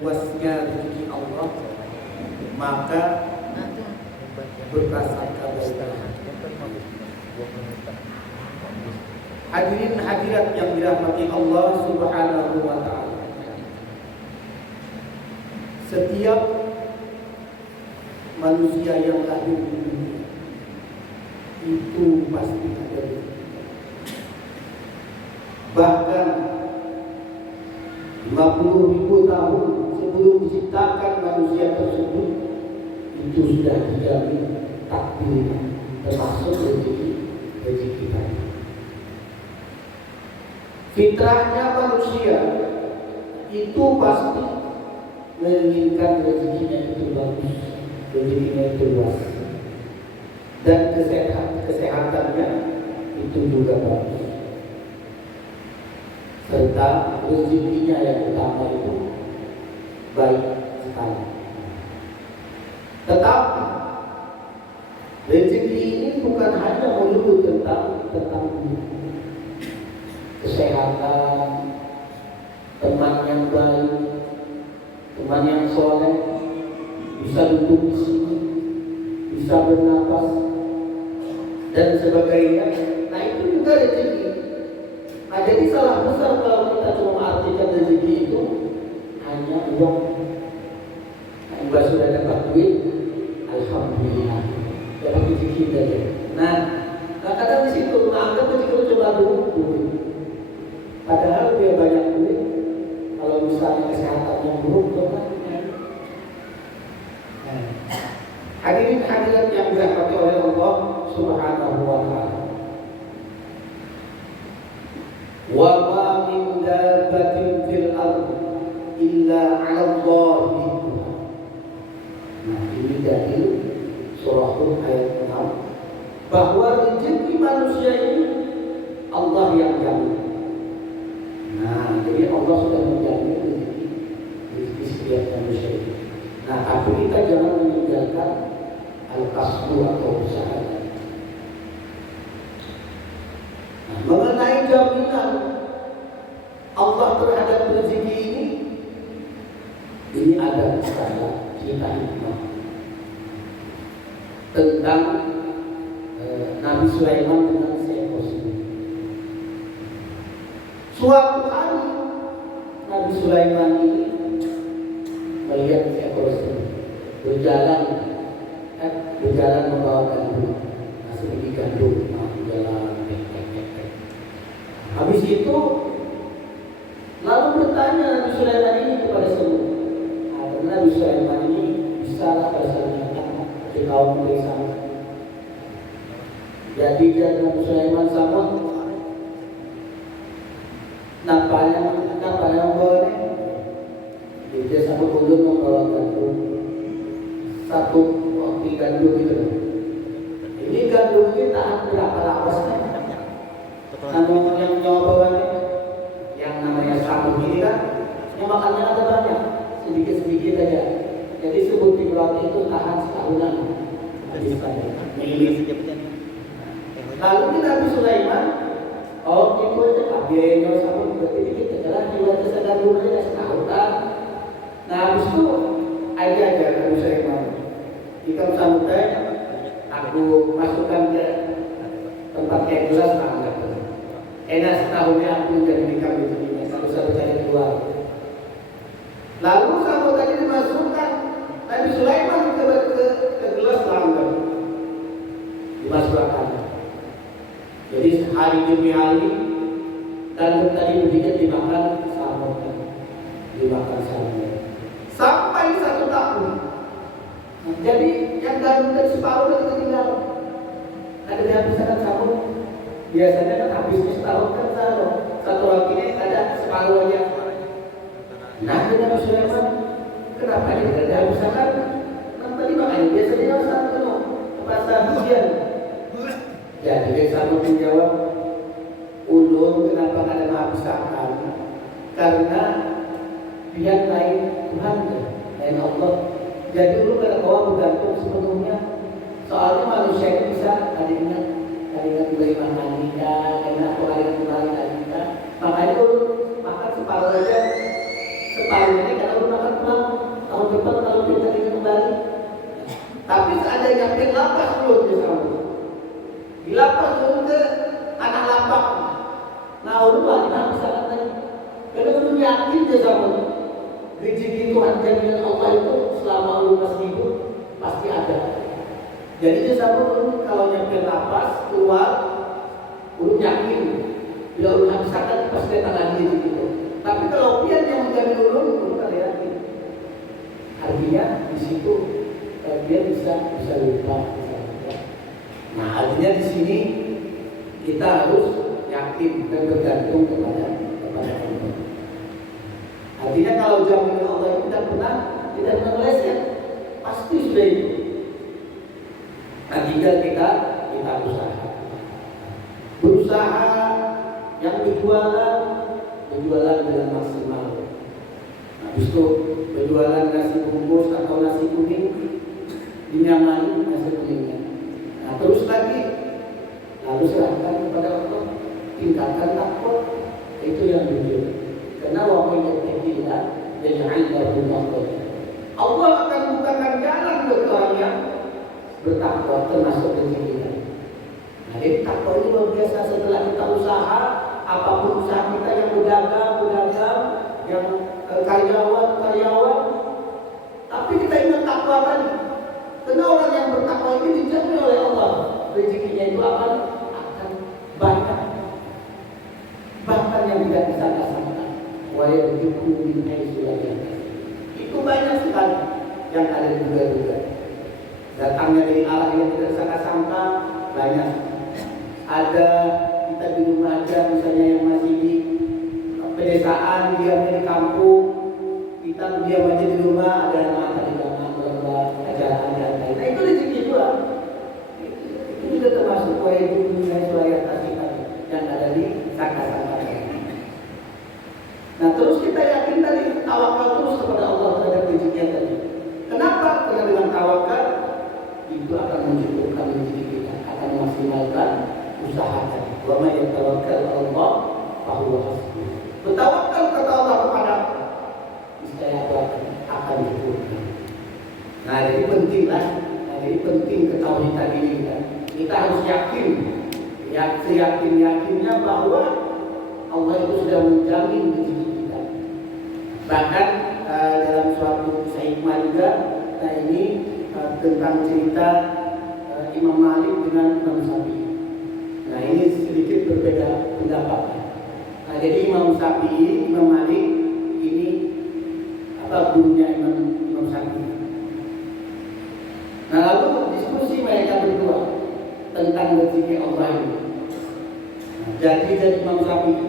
luasnya rezeki Allah, maka berprasangka baik. Hadirin hadirat yang dirahmati Allah Subhanahu wa ta'ala, setiap manusia yang lahir di dunia itu pasti ada rezeki. Bahkan 50.000 tahun sebelum diciptakan manusia tersebut, itu sudah dijamin takdirnya, termasuk rezeki tadi. Fitrahnya manusia itu pasti menginginkan rezekinya itu bagus, rezekinya itu luas, dan kesehatannya itu juga bagus, serta rezekinya yang utama itu baik sekali. Tetapi rezeki ini bukan hanya melulu tentang kesehatan, teman yang baik, teman yang soleh, bisa duduk di sini, bisa bernapas dan sebagainya. Nah, itu juga rezeki. Nah, jadi salah besar kalau kita cuma mengartikan rezeki itu hanya uang. Nah, sudah dapat duit, alhamdulillah, dapat rezeki saja. Nah, kadang di situ menganggap rezeki cuma duit. Padahal dia banyak duit, kalau misalnya kesehatan yang buruk, hadirin hadirat yang dirahmati oleh Allah Subhanahu wa ta'ala. Wa ma min dabbatin fil ardi illa 'ala Allahi. Nah, ini dalil surah Hud ayat 6 bahwa rezeki manusia ini Allah yang jamin. Nah, jadi Allah sudah menjamin rezeki setiap manusia itu. Nah, tapi kita jangan meninggalkan al-kasbu atau usaha. Nah, mengenai jaminan Allah terhadap rezeki ini ada cerita hikmah tentang Nabi Sulaiman dengan seekor singa. Suatu hari Nabi Sulaiman ini melihat seekor singa berjalan membawa gandum, sedikit gandum, berjalan. Habis itu lalu bertanya Nabi Sulaiman ini kepada semua. Nabi Sulaiman ini bisa bahasa di kaum desa. Jadi Nabi Sulaiman sama nampaknya boleh. Dia satu ulun membawa gandum, satu roti gandum itu. Ini gandum ini tahan berapa lapas? Namun yang bawaannya, yang namanya satu ini kan, yang makannya ada banyak, sedikit aja. Jadi sebutir roti itu tahan setahunan. Lalu Nabi Sulaiman, itu aja kabehnya sama berarti dikit adalah jiwa sedang dulunya setahunan. Nah, habis itu aja Nabi Sulaiman. Jika sampai aku masukkan ke tempat kayak gelas banget. Enak setahunnya aku menjadi nikah begini, satu cari keluar. Lalu sampai tadi dimasukkan Nabi Sulaiman ke gelas langgam, dimasukkan. Jadi hari demi hari dan tadi berdikit dimakan salmon, sampai 1 tahun. Jadi yang gandum dari separuh itu tinggal. Ada yang misalkan sabun, biasanya kan habisnya setahun kan satu roti ini ada separuh aja. Nah, Nabi Sulaiman kenapa ini tidak dihabiskan? Tadi makanya biasanya satu penuh pasar hujan. Jadi dia sama menjawab, ulun kenapa kada menghabiskan? Karena pihak lain Tuhan, lain Allah. Jadi ulun kada bawa bergantung sepenuhnya. Soalnya manusia itu bisa ada ingat bagaimana kita, karena kemarin kita. Makanya ulun makan separuh aja. Separuh ini kalau ulun makan ulun wali habis sangat tadi. Karena ulun yakin dia zaman rezeki Tuhan jaminan Allah itu selama ulun masih hidup pasti ada. Jadi dia zaman ulun kalau nyampe lapas keluar, ulun yakin bila ulun habis sangat pasti datang lagi rezeki itu. Tapi kalau pian yang menjamin ulun tak yakin. Artinya di situ dia bisa lupa. Nah, artinya di sini kita harus yakin dan bergantung kepada Allah. Artinya kalau jaminan Allah itu tidak pernah meleset, pasti sudah itu. Nah, tinggal kita berusaha yang berjualan dengan maksimal. Habis itu berjualan nasi bungkus atau nasi kuning dinyamai nasi kuningnya. Nah, terus lagi lalu serahkan kepada Allah, tingkatkan takwa, itu yang jujur. Karena wa may yattaqillah yaj'al lahu makhraja. Allah akan bukakan jalan bagi orang yang bertakwa, termasuk rezeki kita. Nah, jadi takwa ini luar biasa. Setelah kita usaha, apapun usaha kita yang berdagang, yang karyawan, tapi kita ingat takwa tadi. Karena orang yang bertakwa ini dijamin oleh Allah, rezekinya itu akan banyak, bahkan yang tidak bisa disangka. Wa yarzuqhu min haitsu la yahtasib. Itu banyak sekali yang ada di duga-duga. Datangnya dari arah yang tidak sangka-sangka banyak. Ada kita di rumah aja misalnya yang masih di pedesaan, diamnya di kampung, kita diam aja di rumah, ada anak di kamar, ajaran dan lain. Nah itu rezeki juga. Itu juga termasuk wa yarzuqhu min haitsu la yahtasib yang ada di sangka-sangka. Nah terus kita yakin tadi tawakal terus kepada Allah terhadap rezeki tadi. Kenapa? Karena dengan tawakal itu akan mencukupkan rezeki kita, akan memaksimalkan usaha tadi. Wa may yatawakkal 'ala Allah fa huwa hasbuh. Bertawakal kepada Allah kepada niscaya akan dicukupkan. Nah jadi pentinglah, jadi penting ketahui tadi ini kan. Kita harus yakin, seyakin-yakinnya bahwa Allah itu sudah menjamin rezeki kita. Bahkan dalam suatu hikmah juga, nah ini tentang cerita Imam Malik dengan Imam Syafi'i. Nah ini sedikit berbeda pendapat. Nah jadi Imam Syafi'i, Imam Malik ini gurunya Imam Syafi'i. Nah lalu diskusi mereka berdua tentang rezeki Allah ini. Nah, jadi dari Imam Syafi'i,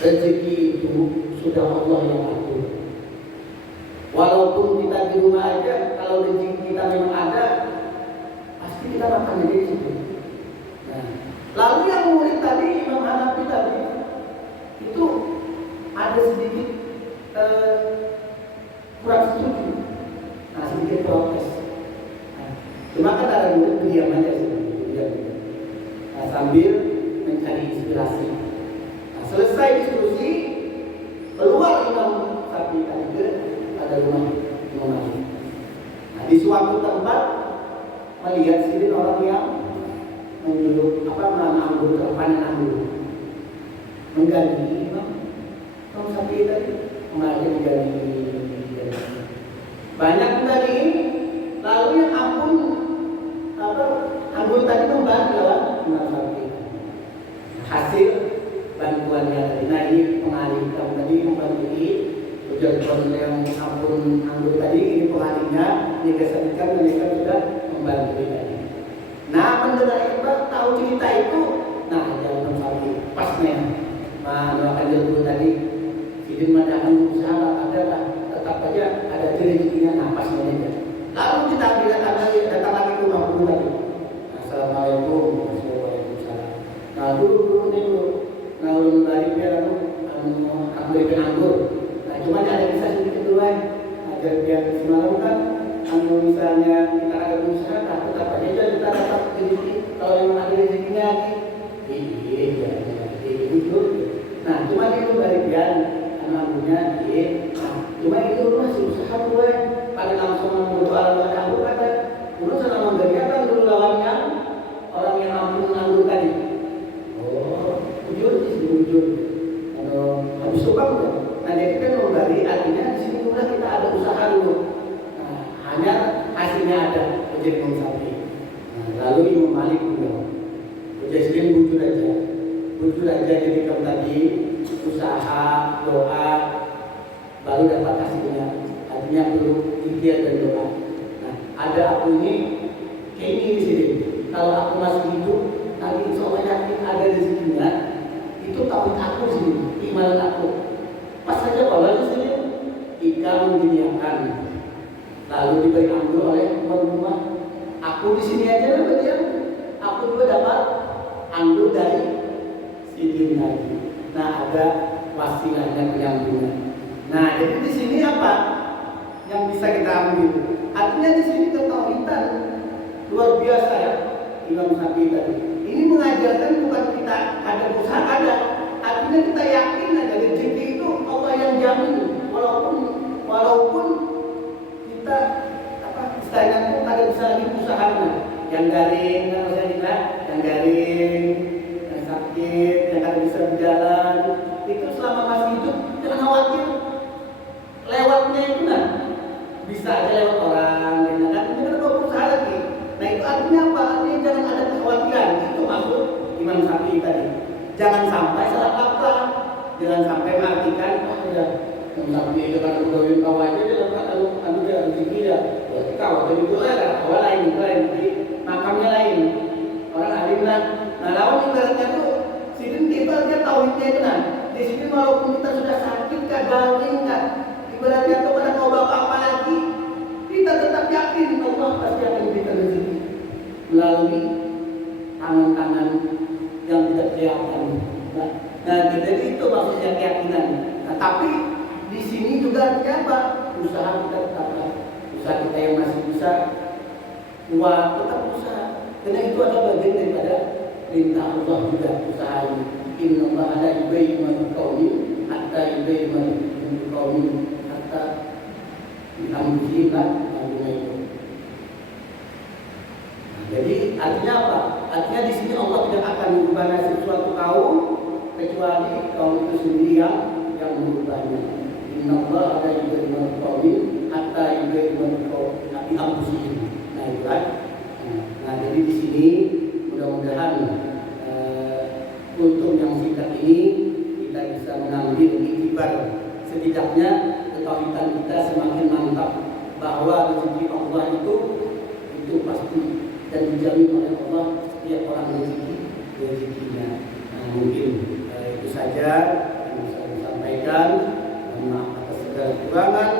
rezeki itu sudah Allah yang atur. Walaupun kita di rumah aja, kalau rezeki kita memang ada, pasti kita makan dari situ. Nah, lalu yang murid tadi Imam Hanafi tadi itu ada sedikit kurang setuju, nah sedikit protes. Nah, cuma kan ada murid diam aja sih, nah, sambil mencari inspirasi. Nah, selesai diskusi, keluar Imam Syafi'i tadi ada rumah Imam Malik. Nah, di suatu tempat melihat sidin orang yang menjuluk menanggur panen anggur, menggali Imam Syafi'i tadi, mengalir digali. Banyak menggali, lalu yang anggur tadi kembali lawan Imam Syafi'i. Hasil bantuannya tadi, nah ini pengalihkan tadi membagi ujian yang anggur tadi, ini pengalihnya dikesankan mereka sudah membantu tadi. Nah mendengar Iqbal tahu cerita itu, nah jangan sampai pasnya melakukan ilmu tadi, jadi madahan usaha ada tetap aja ada rezekinya, nah pas mereka. Lalu kita datang lagi ke rumah guru tadi. Assalamualaikum, waalaikumsalam. Nah dulu nah ulun balik dia berikan anggur. Nah cuma ada kisah sedikit dulu agar biar semalam kan misalnya kita ada usaha, nah tetap aja kita dapat rezeki. Kalau memang ada rezekinya iya itu. Nah cuma itu balikan anggurnya nah cuma itu masih usaha gue pada langsung membuat alat anggur kata urus sama menggerakkan dulu lawannya orang yang mampu menganggur tadi. Oh tidur. Kalau habis suka udah. Nah jadi kan memberi artinya di sini udah kita ada usaha dulu. Nah, hanya hasilnya ada menjadi Imam Syafi'i. Nah, lalu Imam Malik juga. Jadi bujur aja jadi kamu tadi usaha doa baru dapat hasilnya. Artinya perlu ikhtiar dan doa. Nah ada aku ini kayak ini di sini. Kalau aku masih hidup nanti insya Allah yakin ada rezekinya. Itu tauhid aku sih, iman aku. Pas saja kalau di sini ikan diniakan, lalu diberi anggur oleh rumah. Aku di sini aja lah berarti aku juga dapat anggur dari sidin tadi. Nah ada wasilahnya penyambungan. Nah jadi di sini apa yang bisa kita ambil? Artinya di sini ketauhidan luar biasa ya Imam Syafi'i tadi. Ini mengajarkan bukan kita ada usaha ada. Artinya kita yakin ada rezeki itu Allah yang jamin. Walaupun kita istilahnya pun ada bisa lagi usahanya. Yang garing, kalau saya bilang, yang garing, yang sakit, yang kada bisa berjalan, itu selama masih hidup jangan khawatir. Lewatnya itu kan bisa aja lewat orang, ya kan? Itu kan berusaha lagi. Nah itu artinya apa? Artinya jangan ada kekhawatiran. Itu maksud Imam Syafi'i tadi. Jangan sampai salah kaprah, jangan sampai mengartikan ya Imam Syafi'i itu kan udah kau aja dia dapat anu dia rezeki dia. Berarti kau jadi itu lah, kau lain. Makamnya lain, orang alim lah. Nah lawan ibaratnya tuh, sidin kita dia tauhidnya itu nah. Di sini walaupun kita sudah sakit, garing kan, ibaratnya tuh pada kau bapak apa lagi, kita tetap yakin Allah pasti akan memberikan rezeki melalui tangan-tangan yang tidak kelihatan. Nah jadi itu maksudnya keyakinan. Nah tapi di sini juga apa? Usaha kita tetaplah, usaha kita yang masih bisa. Wah, tetap usaha. Karena itu adalah bagian daripada perintah Allah juga usaha ini. Inna Allah la yubayyi'u ma biqaumin hatta yubayyi'u ma biqaumin hatta ditamjilah namanya itu. Jadi artinya apa? Artinya di sini Allah tidak akan mengubah nasib suatu kaum kecuali kaum itu sendiri yang mengubahnya. Inna Allah la yubayyi'u ma biqaumin hatta yubayyi'u ma biqaumin. Nah, jadi di sini mudah-mudahan untuk yang singkat ini kita bisa mengambil iktibar setidaknya ketauhidan kita semakin mantap bahwa rezeki Allah itu pasti dan dijamin oleh Allah setiap orang rezekinya. Nah, mungkin itu saja yang bisa disampaikan. Mohon maaf atas segala kekurangan.